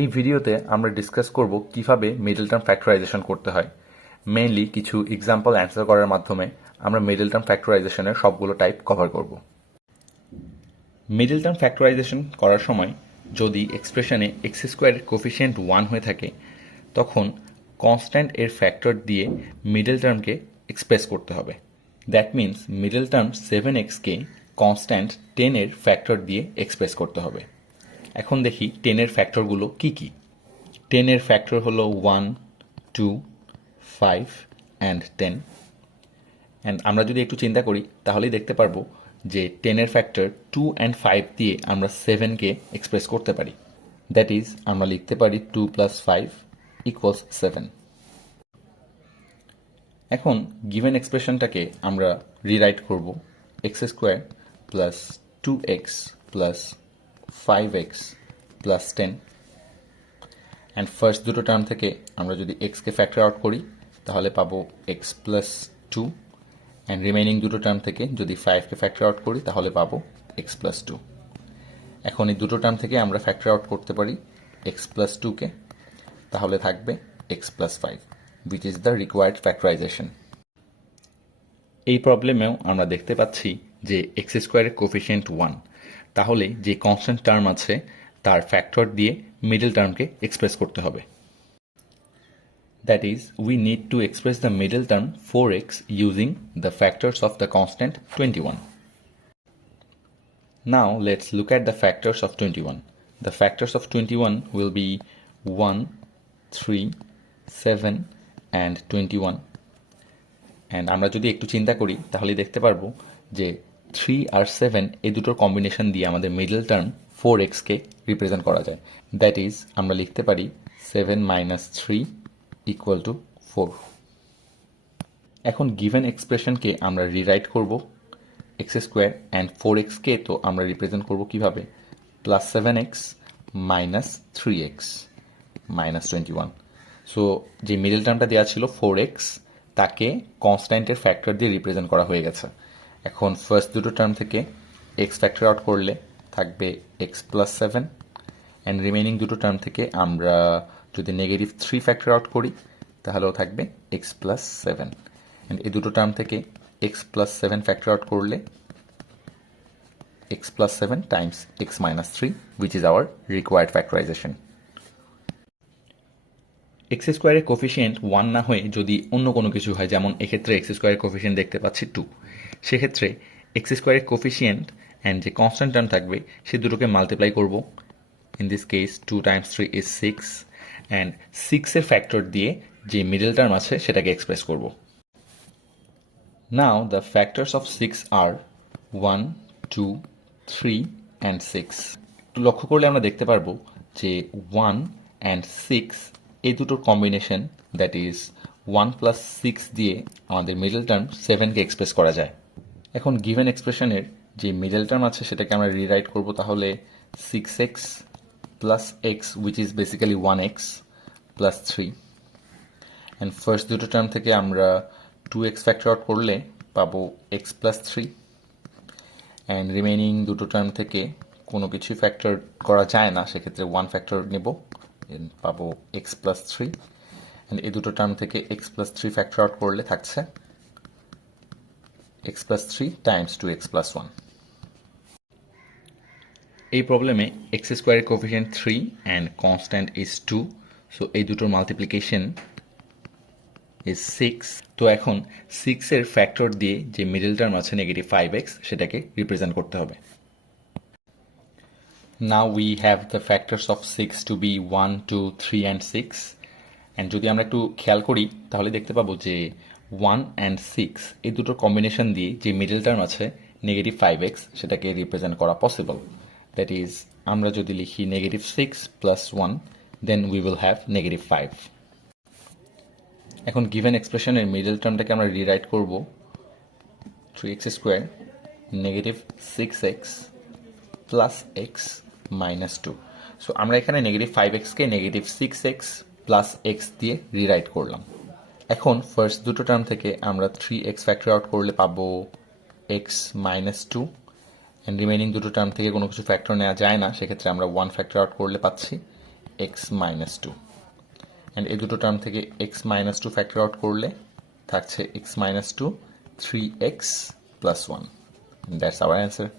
এই ভিডিওতে আমরা ডিসকাস করব কিভাবে মিডল টার্ম ফ্যাক্টরাইজেশন করতে হয়। মেইনলি কিছু এক্সাম্পল অ্যান্সার করার মাধ্যমে আমরা মিডল টার্ম ফ্যাক্টরাইজেশনের সবগুলো টাইপ কভার করব। মিডল টার্ম ফ্যাক্টরাইজেশন করার সময় যদি এক্সপ্রেশনে এক্স স্কোয়ারের কোফিশিয়েন্ট 1 হয়ে থাকে, তখন কনস্ট্যান্ট এর ফ্যাক্টর দিয়ে মিডল টার্মকে এক্সপ্রেস করতে হবে। দ্যাট মিন্স মিডল টার্ম 7xকে কনস্ট্যান্ট 10 এর ফ্যাক্টর দিয়ে এক্সপ্রেস করতে হবে। এখন দেখি 10 এর ফ্যাক্টরগুলো কি কি। 10 এর ফ্যাক্টর হলো 1, 2, 5 অ্যান্ড 10। অ্যান্ড আমরা যদি একটু চিন্তা করি তাহলেই দেখতে পারবো যে 10 এর ফ্যাক্টর 2 অ্যান্ড 5 দিয়ে আমরা 7কে এক্সপ্রেস করতে পারি। দ্যাট ইজ আমরা লিখতে পারি 2 + 5 = 7। এখন গিভেন এক্সপ্রেশনটাকে আমরা রিরাইট করব x² + 2x + 5x + 10। And first দুটো টার্ম থেকে আমরা যদি এক্সকে ফ্যাক্টর আউট করি তাহলে পাবো x + 2, অ্যান্ড রিমেইনিং দুটো টার্ম থেকে যদি 5কে ফ্যাক্টর আউট করি তাহলে পাবো x + 2। এখন এই দুটো টার্ম থেকে আমরা ফ্যাক্টর আউট করতে পারি x + 2কে, তাহলে থাকবে x + 5, which is the required factorization. এই প্রবলেমেও আমরা দেখতে পাচ্ছি যে এক্স স্কোয়ারের কোফিশিয়েন্ট 1, তাহলে যে কনস্ট্যান্ট টার্ম আছে তার ফ্যাক্টর দিয়ে মিডল টার্মকে এক্সপ্রেস করতে হবে। That is, we need to express the middle term 4x using the factors of the constant 21. Now let's look at the factors of 21. The factors of 21 will be 1, 3, 7 and 21. And আমরা যদি একটু চিন্তা করি তাহলে দেখতে পারবো যে 3 আর 7 এই দুটোর কম্বিনেশন দিয়ে আমাদের মিডল টার্ম 4xকে রিপ্রেজেন্ট করা যায়। দ্যাট ইজ আমরা লিখতে পারি 7 - 3 = 4। এখন গিভেন এক্সপ্রেশনকে আমরা রিরাইট করব x² অ্যান্ড 4xকে তো আমরা রিপ্রেজেন্ট করব কিভাবে, +7x - 3x - 21। সো যে মিডল টার্মটা দেওয়া ছিল 4x, তাকে কনস্ট্যান্টের ফ্যাক্টর দিয়ে রিপ্রেজেন্ট করা হয়ে গেছে। এখন ফার্স্ট দুটো টার্ম থেকে এক্স ফ্যাক্টর আউট করলে থাকবে x + 7, অ্যান্ড রিমেইনিং দুটো টার্ম থেকে আমরা যদি -3 ফ্যাক্টর আউট করি তাহলেও থাকবে x + 7, অ্যান্ড এই দুটো টার্ম থেকে x + 7 ফ্যাক্টর আউট করলে x + 7 times x - 3, which is our required factorization. X স্কোয়ারের কোফিশিয়েন্ট 1 না হয়ে যদি অন্য কোনো কিছু হয়, যেমন এক্ষেত্রে এক্স স্কোয়ারের কোফিশিয়েন্ট দেখতে পাচ্ছি 2, সেক্ষেত্রে এক্স স্কোয়ারের কোফিশিয়েন্ট অ্যান্ড যে কনস্ট্যান্ট টার্ম থাকবে সে দুটোকে মাল্টিপ্লাই করব। ইন দিস কেস 2 × 3 = 6, অ্যান্ড 6-এর ফ্যাক্টর দিয়ে যে মিডল টার্ম আছে সেটাকে এক্সপ্রেস করব। নাও দ্য ফ্যাক্টরস অফ 6 আর 1, 2, 3 অ্যান্ড 6। একটু লক্ষ্য করলে আমরা দেখতে পারবো যে 1 অ্যান্ড 6 এই দুটোর কম্বিনেশন, দ্যাট ইজ 1 + 6 দিয়ে আমাদের মিডল টার্ম 7কে এক্সপ্রেস করা যায়। এখন গিভেন এক্সপ্রেশনের যে মিডল টার্ম আছে সেটাকে আমরা রিরাইট করব, তাহলে 6x + x, which is basically 1x + 3, and first দুটো টার্ম থেকে আমরা 2x ফ্যাক্টর আউট করলে পাবো x + 3, অ্যান্ড রিমেইনিং দুটো টার্ম থেকে কোনো কিছু ফ্যাক্টর করা যায় না, সেক্ষেত্রে 1 ফ্যাক্টর নেব, পাবো x + 3, অ্যান্ড এই দুটো টার্ম থেকে x + 3 ফ্যাক্টর আউট করলে থাকছে x + 3 times 2x + 1. এই প্রবলেমে এক্স স্কোয়ারের coefficient 3 and constant is 2, so এই দুটোর মাল্টিপ্লিকেশন ইজ 6। তো এখন 6-এর ফ্যাক্টর দিয়ে যে মিডল টার্ম আছে -5x সেটাকে রিপ্রেজেন্ট করতে হবে। Now we have the factors of 6 to be 1, 2, 3 and 6, and যদি আমরা একটু খেয়াল করি তাহলে দেখতে পাবো যে 1 and 6 এই দুটোর কম্বিনেশন দিয়ে যে মিডল টার্ম আছে -5x সেটাকে রিপ্রেজেন্ট করা পসিবল। দ্যাট ইজ আমরা যদি লিখি -6 + 1, দেন উই উইল হ্যাভ -5। এখন গিভেন এক্সপ্রেশনের মিডল টার্মটাকে আমরা রিরাইট করব 3x² -6x + x - 2। সো আমরা এখানে -5xকে -6x + x দিয়ে রিরাইট করলাম। এখন ফার্স্ট দুটো টার্ম থেকে আমরা 3x ফ্যাক্টর আউট করলে পাবো x - 2, অ্যান্ড রিমেইনিং দুটো টার্ম থেকে কোনো কিছু ফ্যাক্টর নেওয়া যায় না, সেক্ষেত্রে আমরা 1 ফ্যাক্টর আউট করলে পাচ্ছি এক্স মাইনাস টু, অ্যান্ড এই দুটো টার্ম থেকে X minus two factor out করলে থাকছে X minus two 3x plus 1. And that's our answer.